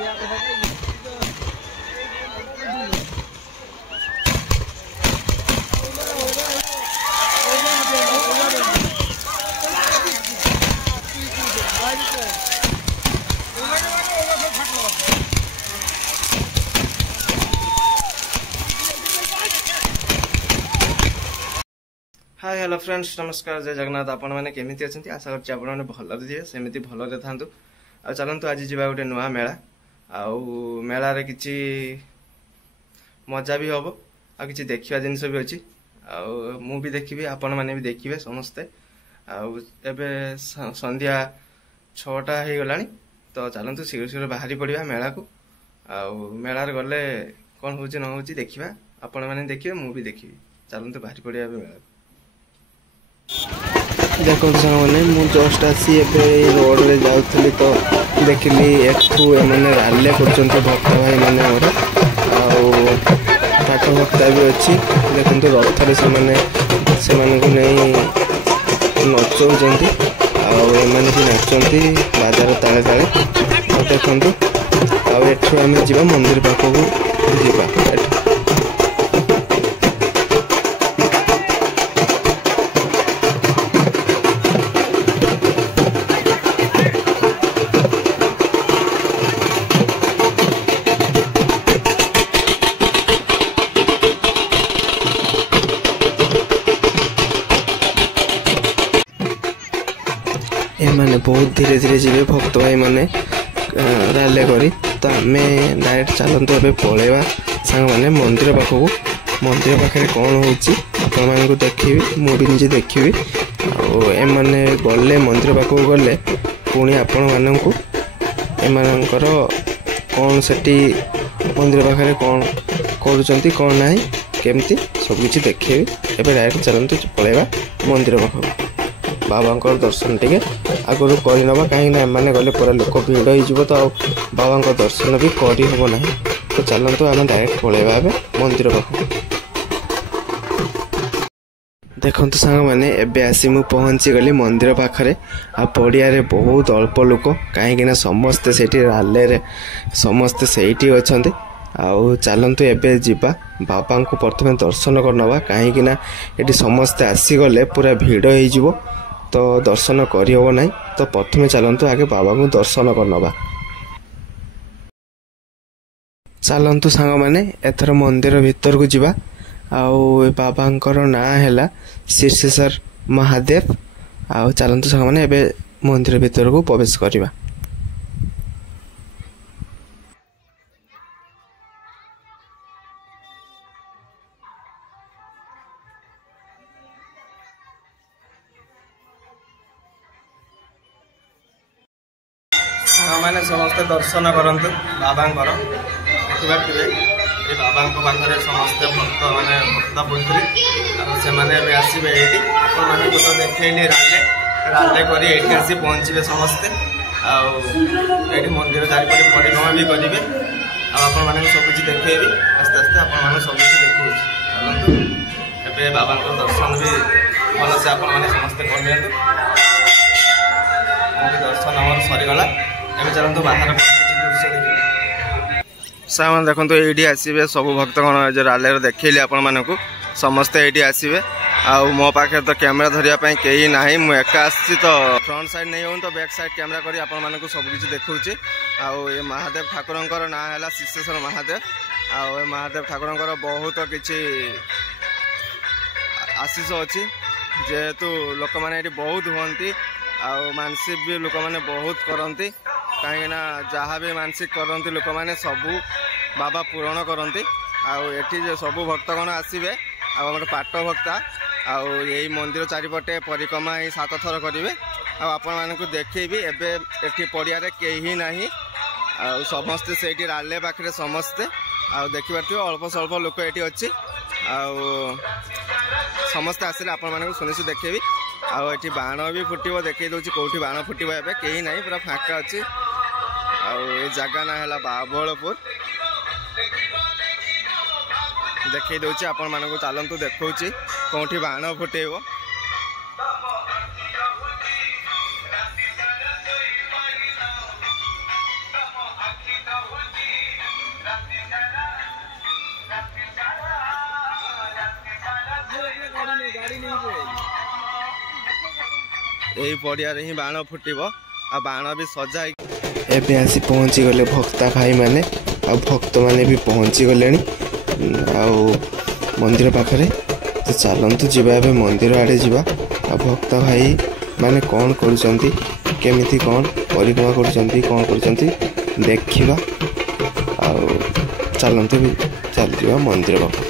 Hi hello friends नमस्कार जय जगन्नाथ आपण मैंने केमी अच्छा आशा करते आपने भल थे सेमती भल था आ चलतु आज जा गोटे नुआ मेला आउ मेलार किसी मजा भी हम आ कि देखा जिनस भी अच्छी आउ भी देखी आपण मैंने भी देखिए समस्ते आबे संध्या 6टा हो गला तो चलतु शीघ्र शीघ्र बाहरी पड़ा मेला को आउ मेलार गले कौन हो न हो देखा आपण मैंने देखिए मुझे देखी चलतु बाहरी पड़ा मेला देखो सामने मु जस्ट आसी रोड रे जाऊली तो देखिली एठू एमने राले कर भक्त भाई मैंने पाठ भक्ता भी अच्छी देखते रथरे से नहीं नचौंट आने भी नाचती बाजार ताले ताले देखु आठू आम जा मंदिर पाखक जा मैंने बहुत धीरे धीरे जी भक्त भाई मैंने राले करी तो आम डायरेक्ट चलते ए पलैवा सांग मैंने मंदिर पाखक मंदिर पाखे कौन हो देखी मुझे निजे देखी एमने गले मंदिर पाखक गले पुणी आपण मानू एमर कौन से मंदिर पाखे कौन कर कौन ना केमती सबकि देखी एवं डायरेक्ट चलते पलैवा मंदिर पाखक बाबा दर्शन टे आगुरी करनवा कहीं गले पूरा लोक भिड़ हो तो बाबा दर्शन भी करहब ना तो चलतु आम डायरेक्ट पलैवा मंदिर पाखक देखु सांग मैंने एबे आसी मु पहुँची गली मंदिर पाखरे आ पड़िया बहुत अल्प लोक कहीं समस्ते से राले समस्ते से अच्छा आउ चलतु एबे जीवा बाबा को प्रथम दर्शन करनवा कहीं ये समस्ते आसीगले पूरा भिड़ हो तो दर्शन करहब ना तो प्रथम चलतु आगे बाबा को दर्शन करनवा चलतु सांग मैंने एथर मंदिर भीतर को जीवा आउ बाबांकर ना है शीर्षेश्वर महादेव आउ चलतु सांग मैंने एबे मंदिर भीतर को प्रवेश करवा मैंने समस्ते दर्शन करंतु बाबांकर देखिए ये बाबा पाखे समस्ते भक्त मैंने भक्त पुत्री से आसवे ये तो देखली राले राले कर आसी पहुँचे समस्ते आठ मंदिर चारिपटे परिक्रमा भी करेंगे आपने सबकि देखेबी आस्ते आस्ते आप सबकि देखा चलते बाबा दर्शन भी भलसे आपने समस्ते कर दर्शन आम सरीगला चलते बाहर दृश्य देखिए सामान देखो ये आसवे सब भक्तगण जो राले देखली आपण मानक समस्ते ये आसवे आउ मो पाखे तो कैमेरा धरिया कहीं ना मुझे एका आसी तो फ्रंट साइड नहीं हो तो बैक साइड कैमेरा करी आपण मानक सबकि देखुची आउ ये महादेव ठाकुर ना है शीर्षेश्वर महादेव आउ महादेव ठाकुर बहुत किसी आशीष अच्छी जेहेतु लोक मैंने बहुत हुंती आउ मानसिक भी लोक मैंने बहुत करती कहीं जहाँ भी मानसिक करती लोक मैंने सबू बाबा पूरण करती आठी सबू भक्तगण आसवे आम पाट भक्ता आउ यही मंदिर चारिपटे परिक्रमा 7 थर करेंगे आपण मानक देखेबी एबे एठी पड़िया कहीं ना आउ समस्ते से राले पाखे समस्ते आउ देखिए अल्प स्वल्प लोक ये अच्छी आउ समस्ते आसिले आपण मानक सुनिशु देखेबी आउ एठी बाण भी फुटब देखई दूसरी कौटी बाण फुटब एबे कहीं ना पूरा फाँका अच्छी आउ ये जगह ना है बाबलपुर देखई दूसरी आपण मानक चलतु देखौची कौटी बाण फुटेब यही पड़िया ही बाण फुटब आ बाण भी सजा एबे आसी पहुँची गले भक्ता भाई माने आ भक्त माने भी पहुँची गले मंदिर पाखरे। तो चलतु जीवा ए मंदिर आड़े जीवा आ भक्ता भाई माने कौन करुचंती केमिति कौन परिक्रमा करुचंती कौन करुचंती देखिबा आ चलतु भी चल जीवा मंदिर पाख।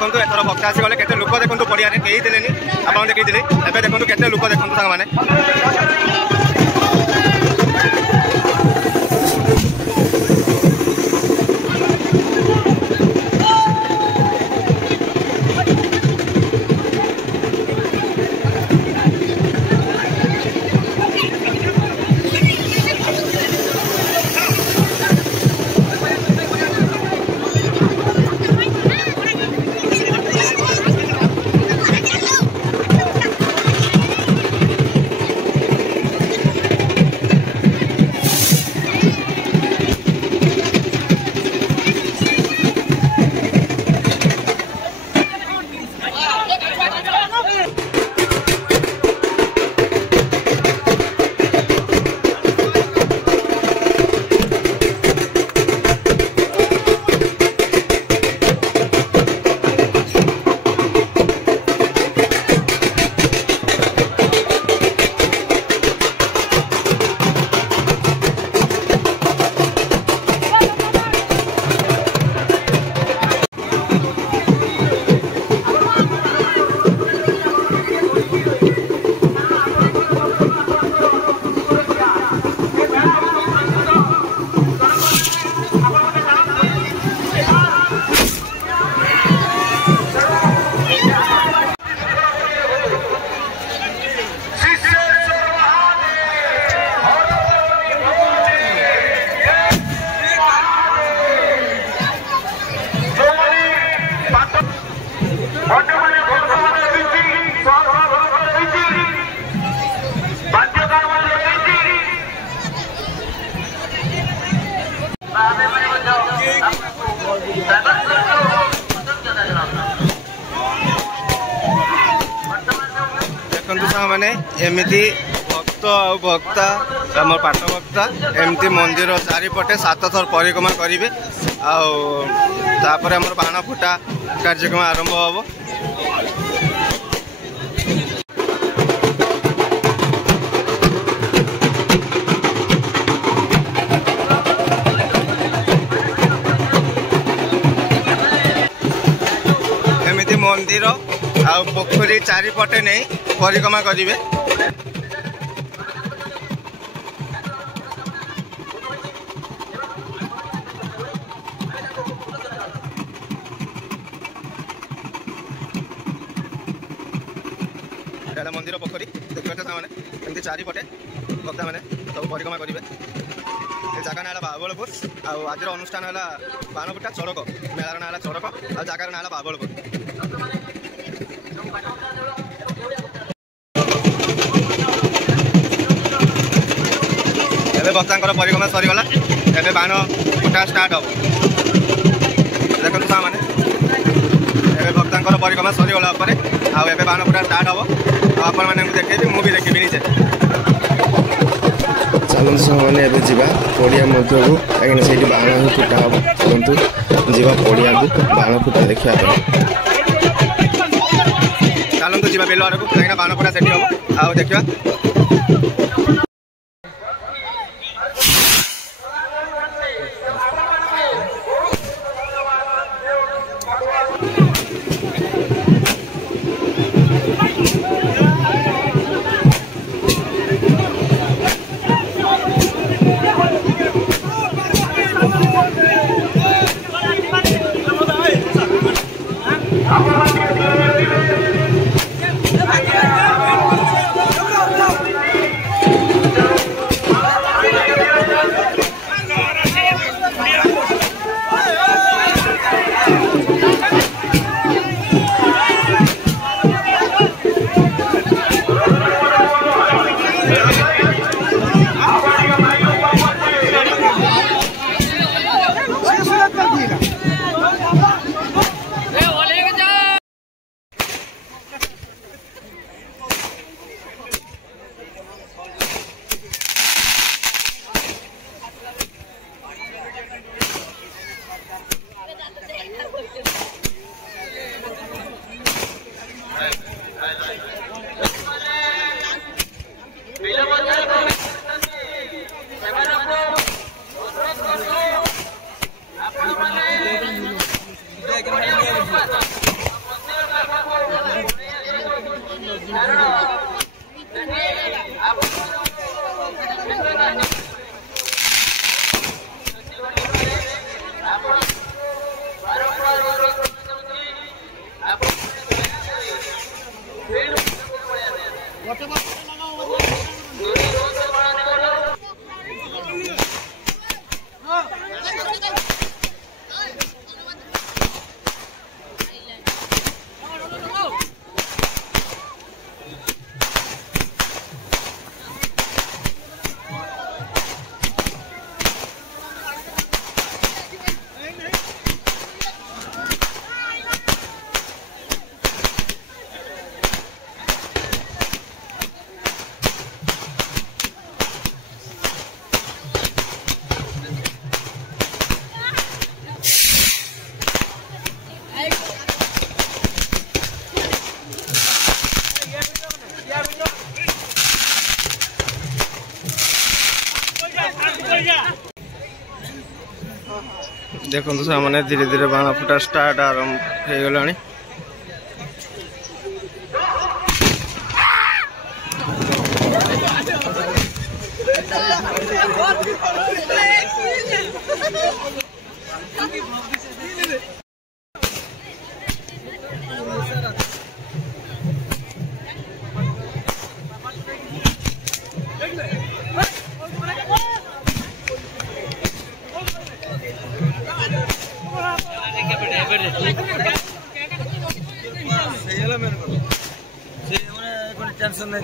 देखो एथर भक्त आसी गले केते लोक देखो पड़िया कहीं देनी आप देखी एवं देखो केते लोक देखो सांग मैंने मैंने एमती भक्त आ भक्ता आम पाठ भक्ता एमती मंदिर चारिपटे 7 थर परिक्रमा करेंगे आपर आम बाण फुटा कार्यक्रम आरंभ हम। एमती मंदिर आ पोखरी चारिपटे नहीं परिक्रमा करेंगे। मंदिर पोखरी देखिए मैंने चारिपटे भक्ता मैंने सब परिक्रमा करेंगे। जगह ना बाबुलपुर आज अनुष्ठान है बाणफुटा चड़क मेलार ना चड़क आ जगार ना बाबुलपुर। एवं भक्ता परिक्रमा सरीगला एवं बाण फुटा स्टार्ट हम देखो छुआ मैंने एवं भक्ता परिक्रमा सरीगला आए बाण फुटा स्टार्ट हम आपण मैंने देखेबी मुझे देखी निजे। चलते मैंने एवं जावा पड़िया मध्य को कहीं से बाण ही फुटा हम चलतु जावा पड़िया को बाण फुटा देखा चलतु जावा बेल आड़ को कहीं बाण फुटा से हम आ देखा। देखो मैंने धीरे धीरे बाण फुटा स्टार्ट आरंभ हो गलानी। टेंशन नहीं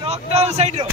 लॉकडाउन साइड रो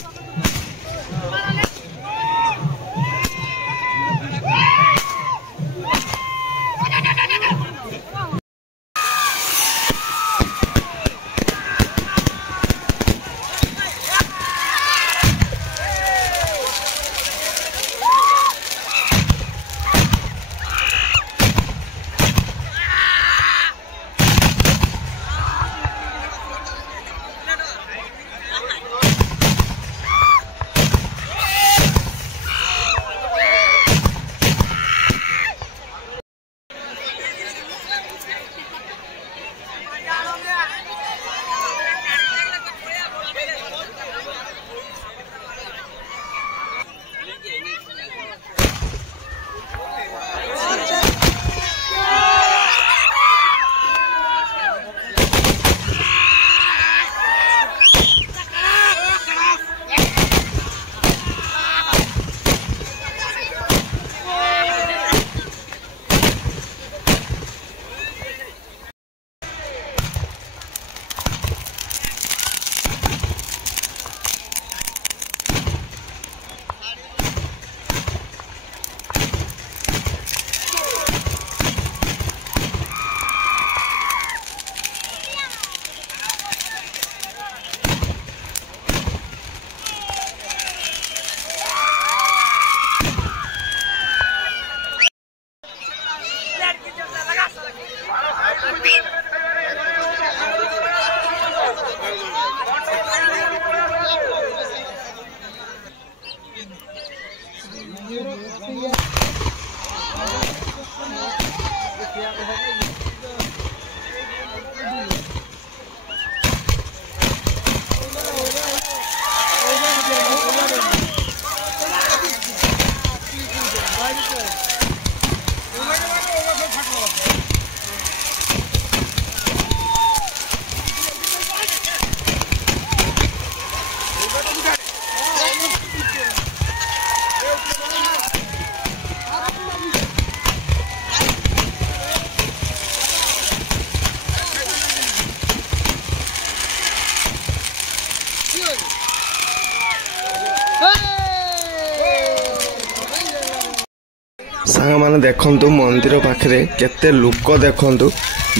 सांग मैंने देखु मंदिर पाखे केते लोक देखु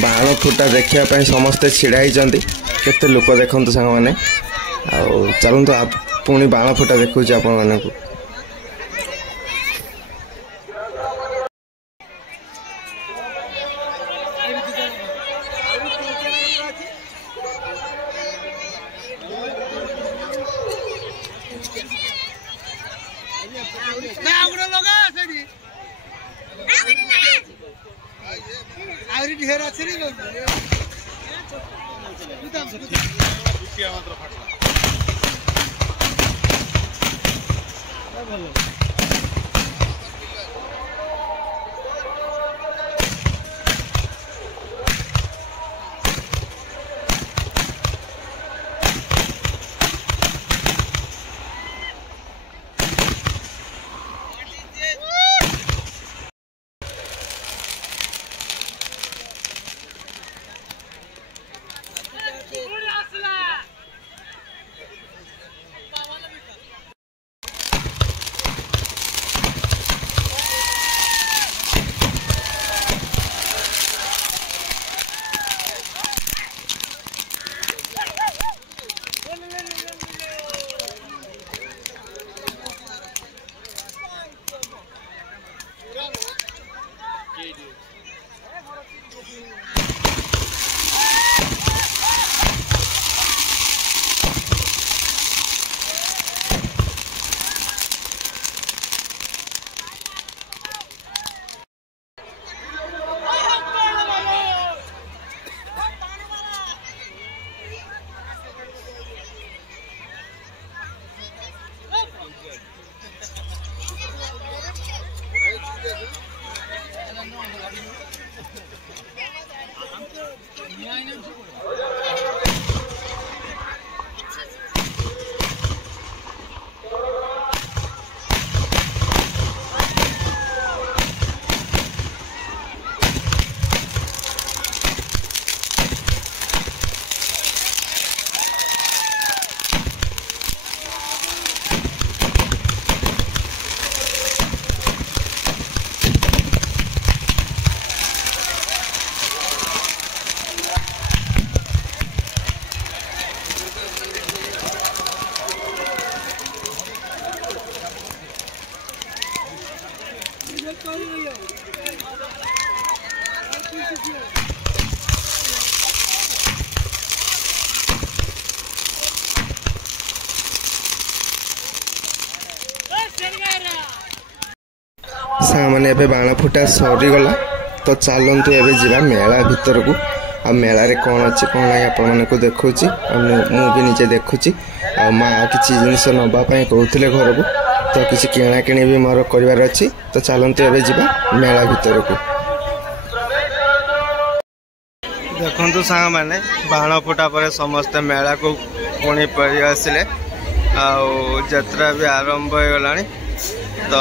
बाण फुटा देखापी समस्ते छिड़ा केते लोक देखु सांग मैंने चलतु पुणी बाण फुटा देखु आपण मानक ସାଙ୍ଗମାନେ ଏବେ ବାଣ ଫୁଟା ସରିଗଲା ତ ଚାଲନ୍ତୁ ଏବେ ଯିବା ମେଳା ଭିତରକୁ। ଆଉ ମେଳାରେ କ'ଣ ଅଛି କ'ଣ ନାହିଁ ଆପଣମାନଙ୍କୁ ଦେଖାଉଛି ଆଉ ମୁଁ ବି ନିଜେ ଦେଖୁଛି। ଆଉ ମାଆ କିଛି ଜିନିଷ ନେବା ପାଇଁ କହୁଥିଲେ ଘରକୁ, ତ କିଛି କିଣାକିଣି ବି ମୋର କରିବାର ଅଛି। ତ ଚାଲନ୍ତୁ ଏବେ ଯିବା ମେଳା ଭିତରକୁ। ଦେଖନ୍ତୁ ସାଙ୍ଗମାନେ, ବାଣ ଫୁଟା ପରେ ସମସ୍ତେ ମେଳାକୁ ପୁଣି ପଳେଇ ଆସିଲେ ଆଉ ଯାତ୍ରା ବି ଆରମ୍ଭ ହୋଇଗଲାଣି। ତ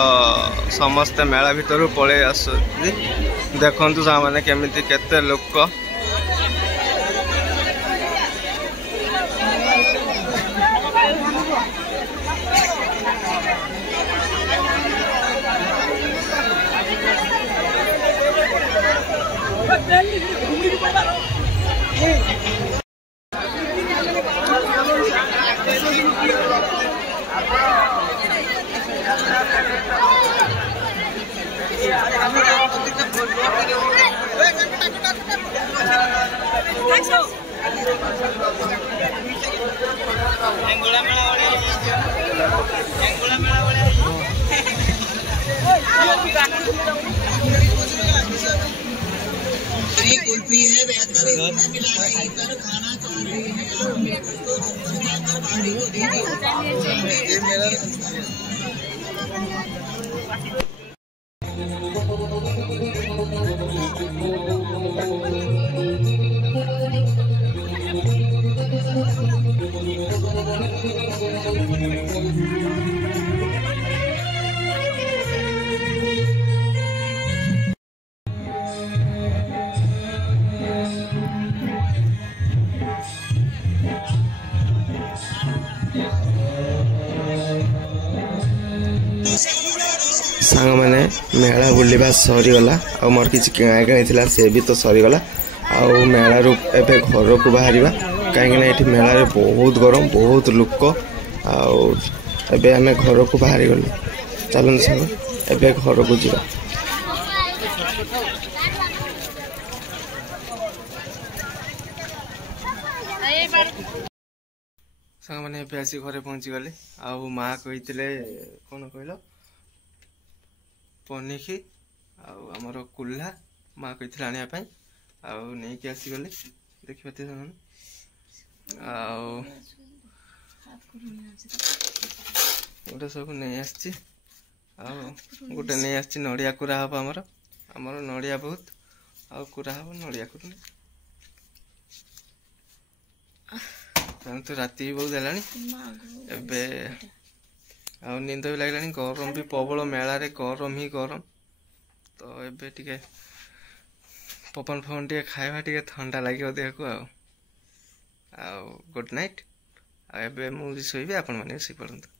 ସମସ୍ତେ ମେଳା ଭିତରୁ ପଳେଇ ଆସୁଛନ୍ତି। ଦେଖନ୍ତୁ ସାଙ୍ଗମାନେ କେମିତି କେତେ ଲୋକ। कुल्फी है बेहतर मिलाई कर खाना चाह रही है उसको ऊपर जाकर गाड़ी को दे ସାଙ୍ଗମାନେ ମେଳା ବୁଲିବା ସରିଗଲା ଆଉ ମୋର କିଛି କିଣାକିଣି ଥିଲା ସେ ବି ତ ସରିଗଲା। ଆଉ ମେଳାରୁ ଏବେ ଘରକୁ ବାହାରିବା, କାହିଁକିନା ଏଠି ମେଳାରେ ବହୁତ ଗରମ, ବହୁତ ଲୋକ। ଆଉ ଏବେ ଆମେ ଘରକୁ ବାହାରିଗଲୁ। ଚାଲନ୍ତୁ ସାଙ୍ଗ ଏବେ ଘରକୁ ଯିବା। ସାଙ୍ଗମାନେ ଏବେ ଆସି ଘରେ ପହଞ୍ଚିଗଲେ। ଆଉ ମାଆ କହିଥିଲେ କ'ଣ କହିଲ, ପନିକି ଆଉ ଆମର କୁଲ୍ହା ମା କହିଥିଲେ ଆଣିବା ପାଇଁ ଆଉ ନେଇକି ଆସିଗଲି ଦେଖିପାରୁଥିବେ ସେମାନେ ଆଉ ଗୋଟେ ସବୁ ନେଇ ଆସିଛି ଆଉ ଗୋଟେ ନେଇ ଆସିଛି ନଡ଼ିଆ କୁରା ହବ ଆମର ନଡ଼ିଆ ବହୁତ ଆଉ କୁରା ହବ ନଡ଼ିଆ କୁରୁନି ତ ରାତି ବି ବହୁତ ହେଲାଣି ଏବେ ଆଉ ନିଦ ବି ଲାଗିଲାଣି ଗରମ ବି ପ୍ରବଳ ମେଳାରେ ଗରମ ହିଁ ଗରମ ତ ଏବେ ଟିକେ ପବନ ଫବନ ଟିକେ ଖାଇବା ଟିକେ ଥଣ୍ଡା ଲାଗିବ ଦେହକୁ ଆଉ ଗୁଡ୍ ନାଇଟ୍ ଆଉ ଏବେ ମୁଁ ବି ଶୋଇବି ଆପଣମାନେ ବି ଶୋଇପଡ଼ନ୍ତୁ।